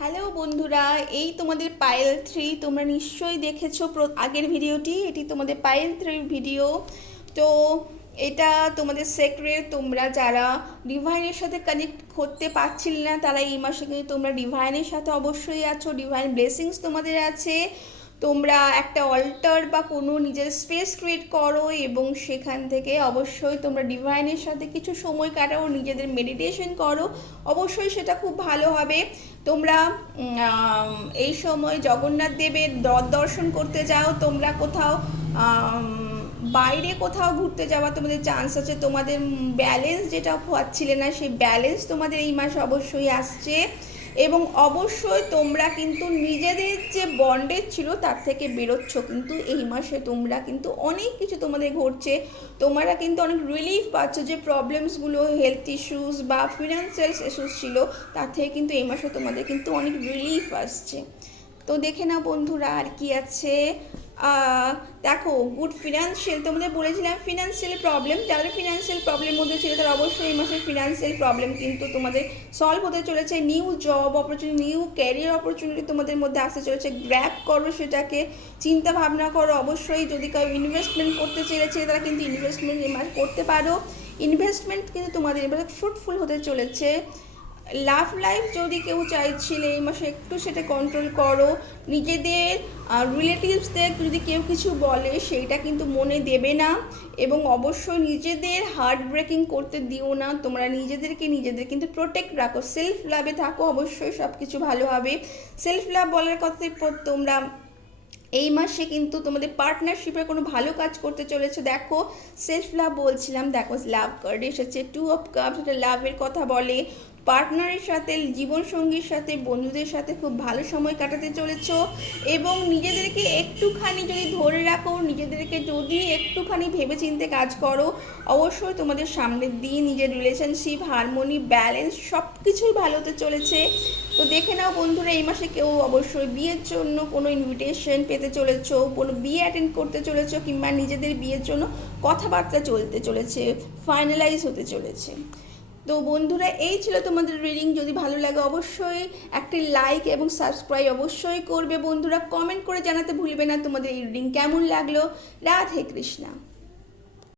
Hello বন্ধুরা, এই তোমাদের পায়েল 3 তোমরা নিশ্চয়ই দেখেছো আগের ভিডিওটি। এটি তোমাদের পায়েল 3 ভিডিও। তো এটা তোমাদের সেক্রেট। তোমরা যারা ডিভাইনের সাথে কানেক্ট করতে পারছিলে না তারা এই মাসে কিন্তু তোমরা ডিভাইনের সাথে অবশ্যই আছো। ডিভাইন ব্লেসিংস তোমাদের আছে। তোমরা একটা অল্টার বা কোনো নিজের স্পেস ক্রিয়েট করো এবং সেখান থেকে অবশ্যই তোমরা ডিভাইনের সাথে কিছু সময় কাটাও, নিজেদের মেডিটেশন করো, অবশ্যই সেটা খুব ভালো হবে। তোমরা এই সময় জগন্নাথ দেবের দর্শন করতে যাও। তোমরা কোথাও বাইরে কোথাও ঘুরতে যাওয়া তোমাদের চান্স আছে। তোমাদের ব্যালেন্স যেটা পাচ্ছিলে না সেই ব্যালেন্স তোমাদের এই মাসে অবশ্যই আসছে। এবং অবশ্যই তোমরা কিন্তু নিজেদের যে বন্ডেজ ছিল তার থেকে বেরোচ্ছ। কিন্তু এই মাসে তোমরা কিন্তু অনেক কিছু তোমাদের ঘটছে। তোমরা কিন্তু অনেক রিলিফ পাচ্ছ। যে প্রবলেমসগুলো, হেলথ ইস্যুস বা ফিনান্সিয়াল ইস্যুস ছিল তার থেকে কিন্তু এই মাসে তোমাদের কিন্তু অনেক রিলিফ আসছে। তো দেখে নাও বন্ধুরা আর কি আছে। দেখো, গুড ফিনান্সিয়াল, তোমাদের বলেছিলাম ফিনান্সিয়াল প্রবলেম, যাদের ফিনান্সিয়াল প্রবলেম মধ্যে ছিল তারা অবশ্যই এই মাসে ফিনান্সিয়াল প্রবলেম কিন্তু তোমাদের সলভ হতে চলেছে। New job opportunity, new career opportunity তোমাদের মধ্যে আসতে চলেছে। গ্র্যাব করো সেটাকে, চিন্তা ভাবনা করো। অবশ্যই যদি কেউ ইনভেস্টমেন্ট করতে চেয়েছে তারা কিন্তু ইনভেস্টমেন্ট এই মাসে করতে পারো। ইনভেস্টমেন্ট কিন্তু তোমাদের এবারে ফ্রুটফুল হতে চলেছে। লাভ লাইফ যদি কেউ চাইছিলে এই মাসে একটু সেটা কন্ট্রোল করো। নিজেদের রিলেটিভসদের যদি কেউ কিছু বলে সেইটা কিন্তু মনে দেবে না। এবং অবশ্যই নিজেদের হার্ট ব্রেকিং করতে দিও না। তোমরা নিজেদের কিন্তু প্রোটেক্ট রাখো, সেলফ লাভে থাকো, অবশ্যই সব কিছু ভালো হবে। সেলফ লাভ বলার কথাই তোমরা এই মাসে কিন্তু তোমাদের পার্টনারশিপের কোনো ভালো কাজ করতে চলেছে। দেখো, সেলফ লাভ বলছিলাম, দেখো লাভ কার্ড এসেছে, 2 অফ কাপস, এটা লাভের কথা বলে। পার্টনারের সাথে, জীবনসঙ্গীর সাথে, বন্ধুদের সাথে খুব ভালো সময় কাটাতে চলেছ। এবং নিজেদেরকে একটুখানি যদি ধরে রাখো, নিজেদেরকে যদি একটুখানি ভেবেচিন্তে কাজ করো, অবশ্যই তোমাদের সামনের দিন নিজের রিলেশনশিপ, হারমোনি, ব্যালেন্স সব কিছুই ভালো হতে চলেছে। তো দেখে নাও বন্ধুরা, এই মাসে কেউ অবশ্যই বিয়ের জন্য কোনো ইনভিটেশন পেতে চলেছ, কোনো বিয়ে অ্যাটেন্ড করতে চলেছ, কিংবা নিজেদের বিয়ের জন্য কথাবার্তা চলতে চলেছে, ফাইনালাইজ হতে চলেছে। তো বন্ধুরা, এই ছিল তোমাদের রিডিং। যদি ভালো লাগে অবশ্যই একটি লাইক এবং সাবস্ক্রাইব অবশ্যই করবে। বন্ধুরা, কমেন্ট করে জানাতে ভুলবে না তোমাদের এই রিডিং কেমন লাগলো। রাধে কৃষ্ণা।